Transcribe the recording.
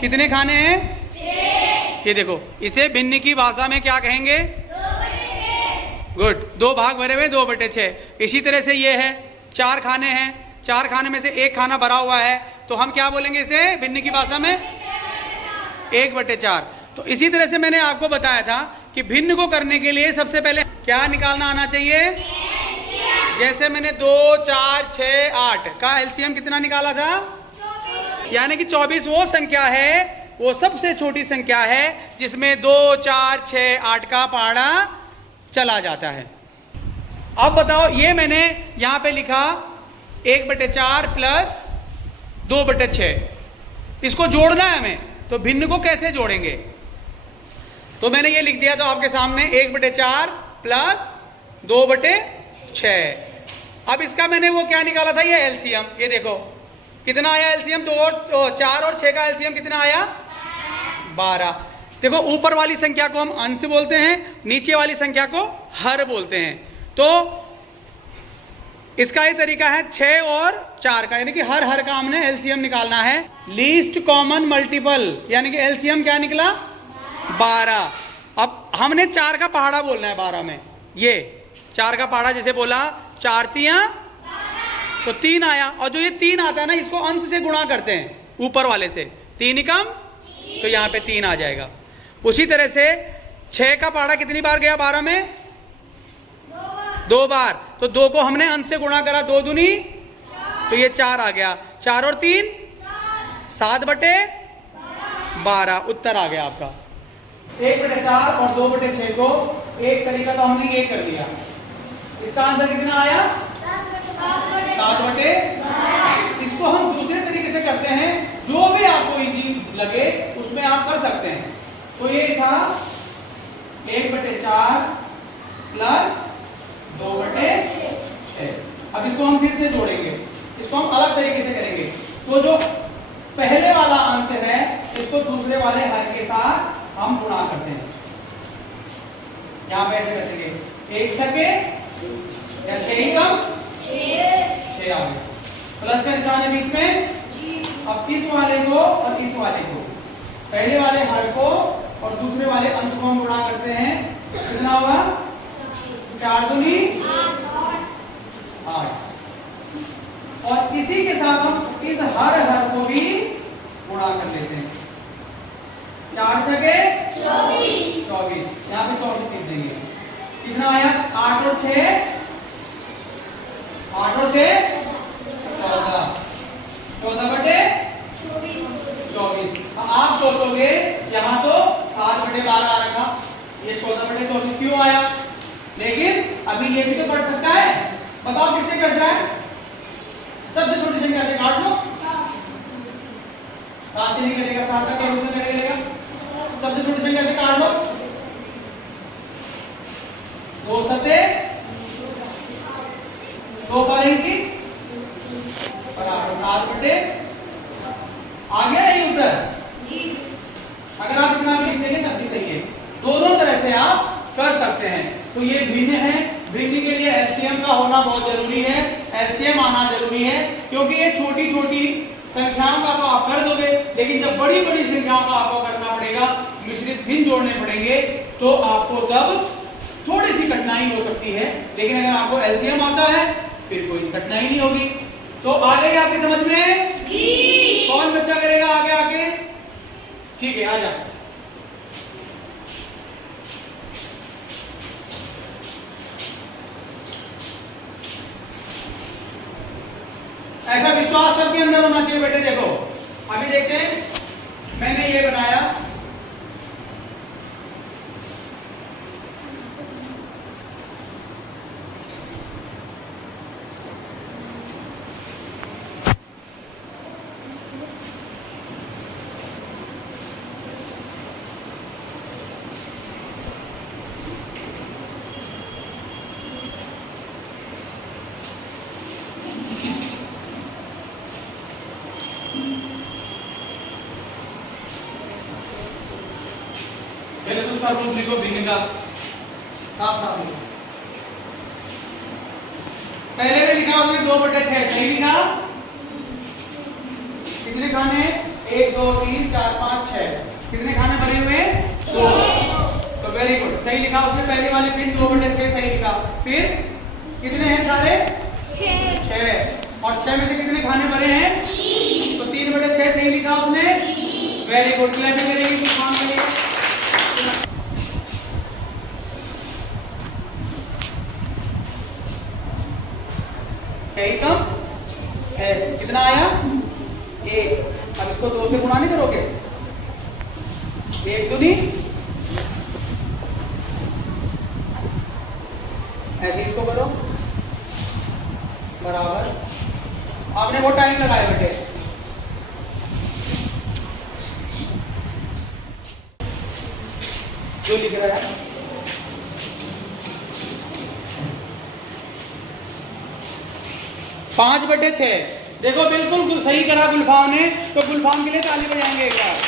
कितने खाने हैं? 6। ये देखो, इसे भिन्न की भाषा में क्या कहेंगे? 2/6। गुड, 2 भाग भरे हुए 2/6। इसी तरह से ये है 4 खाने हैं, 4 खाने में से 1 खाना भरा हुआ है, तो हम क्या बोलेंगे इसे भिन्न की भाषा में? 1/4। तो इसी तरह से मैंने आपको बताया था कि भिन्न को करने के लिए सबसे पहले क्या निकालना आना चाहिए? जैसे मैंने 2, 4, 6, 8 का एलसीएम कितना निकाला था? 24। यानी कि 24 वो संख्या है, वो सबसे छोटी संख्या है जिसमें 2, 4, 6, 8 का पहाड़ा चला जाता है। अब बताओ, ये मैंने यहां पे लिखा 1/4 प्लस 2/6, इसको जोड़ना है हमें, तो भिन्न को कैसे जोड़ेंगे? तो मैंने ये लिख दिया तो आपके सामने 1/4 प्लस 2/6। अब इसका मैंने वो क्या निकाला था, ये एलसीएम। ये देखो कितना आया एलसीएम, 4 और 6 का एलसीएम कितना आया? 12। देखो, ऊपर वाली संख्या को हम अंश बोलते हैं, नीचे वाली संख्या को हर बोलते हैं। तो इसका ये तरीका है 6 और 4 का, यानी कि हर का हमने एलसीएम निकालना है। लीस्ट कॉमन मल्टीपल, यानी कि एलसीएम क्या निकला? 12। अब हमने 4 का पहाड़ा बोलना है 12 में। ये 4 का पहाड़ा जैसे बोला, 4 तियां, तो 3 आया। और जो ये 3 आता है ना, इसको अंश से गुणा करते हैं, ऊपर वाले से। 3 कम, तो यहाँ पे 3 आ जाएगा। उसी तरह से 6 का पहाड़ा कितनी बार गया 12 में? 2 बार। तो 2 को हमने अंश से गुणा करा, 2 दूनी, तो ये 4 आ गया। 4 और 3 7/12 उत्तर आ गया आपका। 1/4 और 2/6 को एक तरीका तो हमने ये कर दिया। इसका आंसर कितना आया? 7/12। इसको हम दूसरे तरीके से करते हैं, जो भी आपको इजी लगे उसमें आप कर सकते हैं। तो ये था 1/4 प्लस 2/6। अब इसको हम फिर से जोड़ेंगे, इसको हम अलग तरीके से करेंगे। तो जो पहले वाला अंश है, इसको दूसरे वाले हर के साथ हम गुणा करते हैं। यहां पे ऐसे कर देंगे, 1 सके या 6 कम, 6 आ गया। प्लस का निशान है बीच में। अब इस वाले को और इस वाले को, पहले वाले हर को और दूसरे वाले अंश को हम गुणा करते हैं। कितना हुआ? 4 दूनी 8। और इसी के साथ हम इस हर को भी गुणा कर लेते हैं। 4 छके 24। यहाँ पे 24 लिख देंगे। कितना आया? 8 और 6 14। 14/24। आप सोचोगे यहाँ तो 7/12 आ रखा, ये 14/24 क्यों आया? लेकिन अभी ये भी तो बढ़ सकता है। बताओ किससे कट रहा है? सबसे छोटी संख्या से काट लो। 7 से नहीं कटेगा, 7 तक उसमें कटेगा। सबसे छोटी संख्या से काट लो। 2 सते 2 पारेंगे बराबर 7/, आ गया नहीं उत्तर? अगर आप इतना लिख देंगे तब भी सही है। दोनों तरह से आप कर सकते हैं। तो ये भिन्न है, भिन्न के लिए एलसीएम का होना बहुत जरूरी है, एलसीएम आना जरूरी है, क्योंकि ये छोटी छोटी संख्याओं का तो आप कर दोगे, लेकिन जब बड़ी बड़ी संख्याओं का आपको करना पड़ेगा, मिश्रित भिन्न जोड़ने पड़ेंगे, तो आपको तब थोड़ी सी कठिनाई हो सकती है। लेकिन अगर आपको एलसीएम आता है फिर कोई कठिनाई नहीं होगी। तो आ गई आपकी समझ में? जी। कौन बच्चा करेगा आगे आके? ठीक है, आ जाओ। ऐसा विश्वास सबके अंदर होना चाहिए बेटे। देखो अभी देखते हैं, मैंने ये बनाया, पहले तो उसका रूप लिखो भिन्न का, साफ साफ लिखो। पहले में लिखा उसने 2/6 सही लिखा। कितने खाने? 1 2 3 4 5 6। कितने खाने भरे हुए हैं? 2। तो वेरी गुड, सही लिखा उसने पहली वाली पिन 2/6 सही लिखा। फिर कितने हैं सारे? 6। और 6 में से कितने खाने भरे हैं? 3। तो 3/6 सही लिखा उसने। वेरी गुड, क्लैपिंग करेंगे, कुछ काम करेगा। यही कम है, कितना आया? 1। अब इसको 2 से गुणा नहीं करोगे? 1 दूनी, ऐसे इसको करो, बराबर। आपने बहुत टाइम लगाया बेटे। जो लिख रहा है 5/6। देखो बिल्कुल सही करा गुलफाम ने, तो गुलफाम के लिए ताली बजाएंगे एक बार।